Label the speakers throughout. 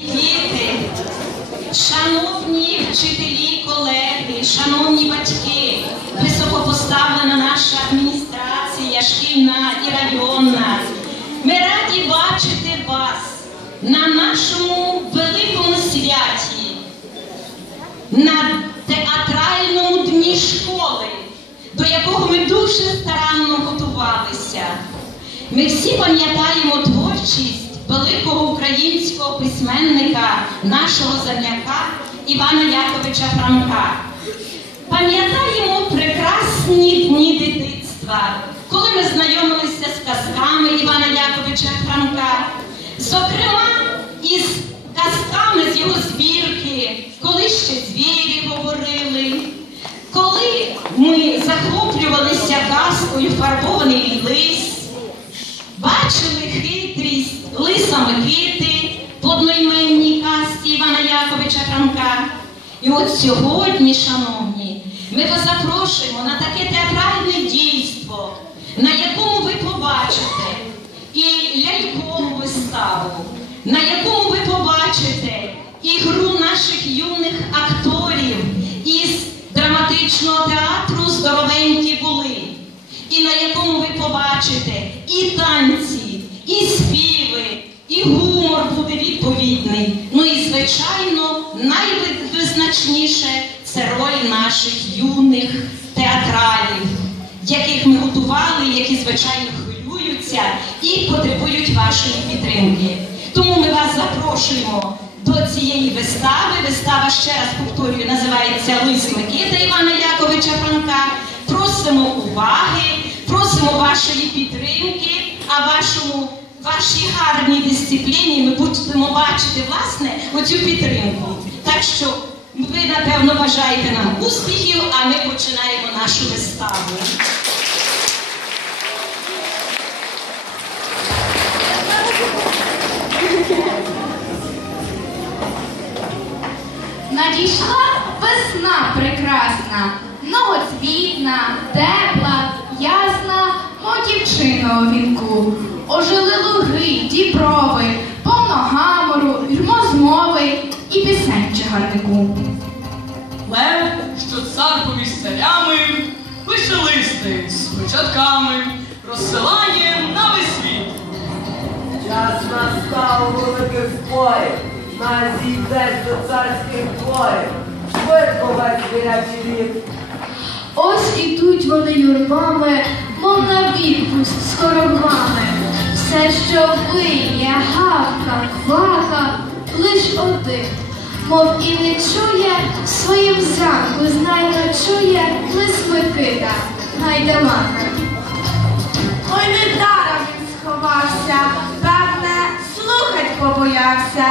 Speaker 1: Діти, шановні вчителі, колеги, шановні батьки, високопоставлена наша адміністрація, шкільна і районна. Ми раді бачити вас на нашому великому святі, на театральному дні школи, до якого ми дуже старанно готувалися. Ми всі пам'ятаємо творчість великого українського письменника, нашого земляка Івана Яковича Франка. Пам'ятаємо прекрасні дні дитинства, коли ми знайомилися з казками Івана Яковича Франка, зокрема із казками з його збірки, коли ще звірі говорили, коли ми захоплювалися казкою фарбований лис. Бачили Франка. І от сьогодні, шановні, ми вас запрошуємо на таке театральне дійство, на якому ви побачите і лялькову виставу, на якому ви побачите ігру наших юних акторів із драматичного театру Здоровенькі були і на якому ви побачите і танці, і співи, і гумор буде відповідний. Ну і, звичайно, найвизначніше це роль наших юних театралів, яких ми готували, які, звичайно, хвилюються і потребують вашої підтримки. Тому ми вас запрошуємо до цієї вистави. Вистава, ще раз повторюю, називається Лис Микита Івана Яковича Франка. Просимо уваги, просимо вашої підтримки, а вашому, вашій гарній дисципліні ми будемо бачити власне оцю підтримку. Так що ви, напевно, бажаєте нам успіхів, а ми починаємо нашу виставу.
Speaker 2: Надійшла весна прекрасна, многоцвітна, тепла, ясна, мов дівчина у вінку. Ожили пісень.
Speaker 3: Лев, що цар поміж царями, пише листи з печатками, розсилає на весь світ.
Speaker 4: Час настав великих зборів, нас зійдеш до царських дворів, швидко весь звірячий рід.
Speaker 2: Ось ідуть вони юрбами, мов на відпуст з коробами. Все, що виє, гавка, квака, лиш один, мов і не чує своїм замку, знайно чує лис Микита, гайдамака.
Speaker 5: Ой, недаром він сховався, певне, слухать побоявся,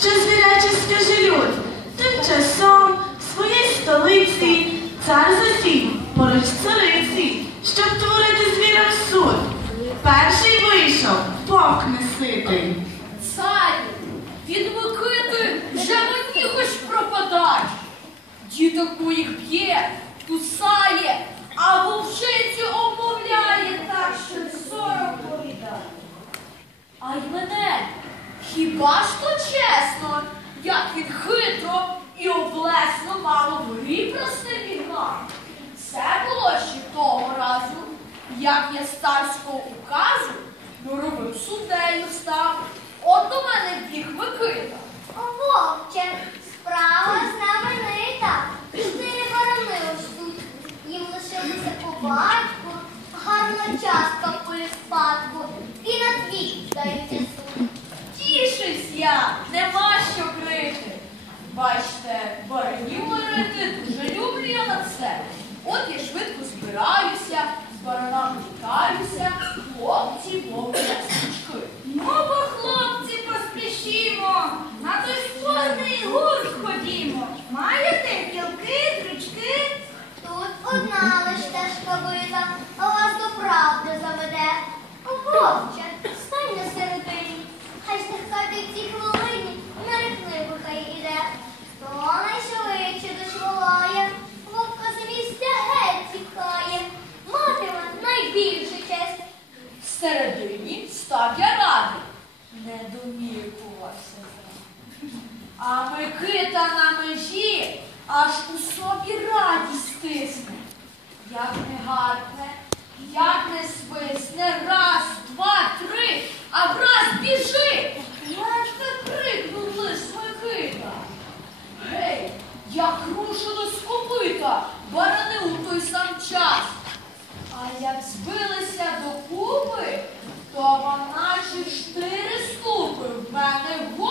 Speaker 5: що звірячий скажелюд. Тим часом в своїй столиці цар засів поруч цариці, щоб творити звірям суд. Перший вийшов вовк неситий.
Speaker 6: Діток моїх б'є, кусає, а вовчицю обмовляє так, що сором повідає. А й мене, хіба ж то чесно, як він хитро і облесно мало ворі прости відгнав? Це було ще того разу, як я з царського указу норовив суддею став. От до мене біг Микита.
Speaker 7: О, вовче, справа знаменита. Чотири ворони ось тут. Їм лишилося по батьку, гарна частка в полі спадку. І на твій даються суд.
Speaker 6: Тішусь я, нема що крити. Бачте, баранів варити дуже люблю я на це. От я швидко збираюся, з баранами вітаюся, хлопці ловлять сучки.
Speaker 8: Бо, хлопці, поспішімо, на той спорний гурт ходімо. Маєте кілки, дрючки?
Speaker 7: Тут одна лиш бита, а вас до правди заведе. О, вовче, стань на середині. Хай стихати в цій хвилині, нарекливо хай іде. Хто найшвидше дошволає, вовка з місця геть зіпхає. Матиме найбільшу честь.
Speaker 6: Всередині став я радий. Не доміркувався. А Микита на межі аж у собі радість стисне. Як не гарне, як не свисне, раз, два, три, а враз біжи. Ледь не крикнув лис Микита. Гей, як рушило з копита, барани у той сам час. А як збилися докупи, то вона ж чотири ступи в мене гопнули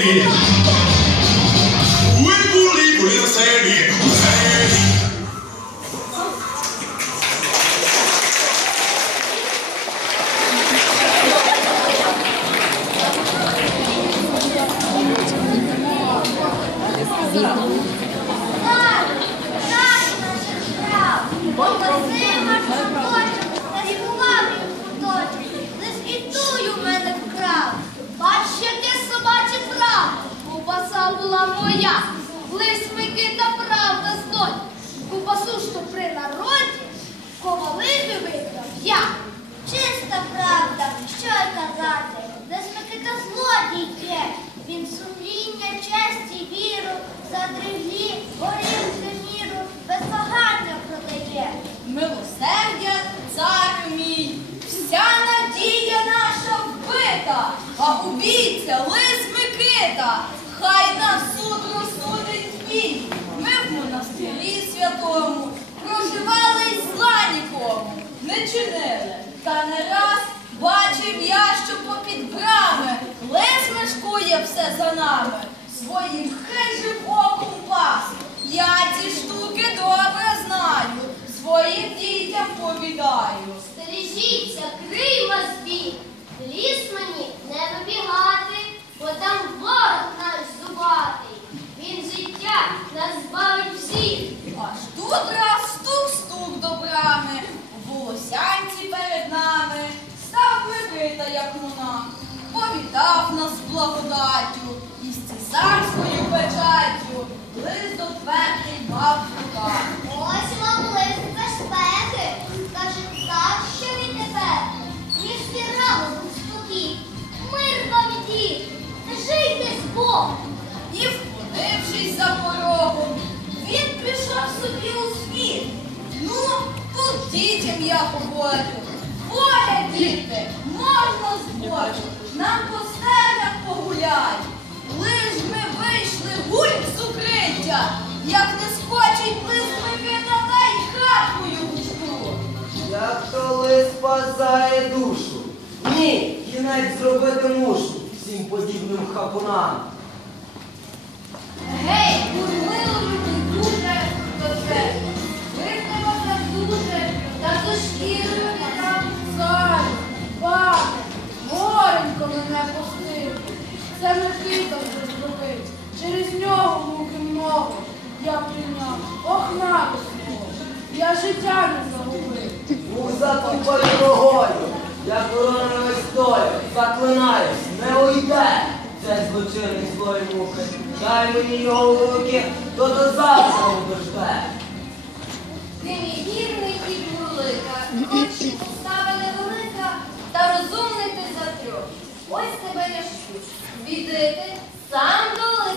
Speaker 9: веселі. Ви
Speaker 7: віру, за древлі, горілки міру, безпогання продає.
Speaker 6: Милосердя, царю мій, вся надія наша вбита, а убійця лис Микита, хай на суд розсудить бій. Ми в монастирі святому проживали й зла нікому не чинили. Та не раз бачив я, що попід брами лис мешкує все за нами, пас. Я ці штуки добре знаю, своїм дітям повідаю.
Speaker 7: Стережіться, крий вас бій,
Speaker 6: І вклонившись за порогом, він пішов собі у світ. Ну, тут дітям я погоджу. Воля, діти, можна збочу, нам по стежах погуляй. Лиш ми вийшли гуль з укриття, як не скочить близники та дай хатку густу.
Speaker 4: Як то спасає душу. Ні, кінець зробити мушу всім подібним хапунам.
Speaker 6: Гей, бурмилові дуже дуже, випнемо так дуже, та до шкірою не нам царю, пане, горенько мене пустив. Це Микита вже зробив, через нього муки много, я прийняв, ох навесного, я життя не загубив.
Speaker 4: Був затупаю ногою, я короною стою, заклинаюсь, не уйде. Це злочинний злої мухи. Дай мені його в руки, то до завтра убежде.
Speaker 6: Ти мій гірний і бурлика, очі постава невелика, та розумний ти за трьох. Ось тебе я щу. Відити сам до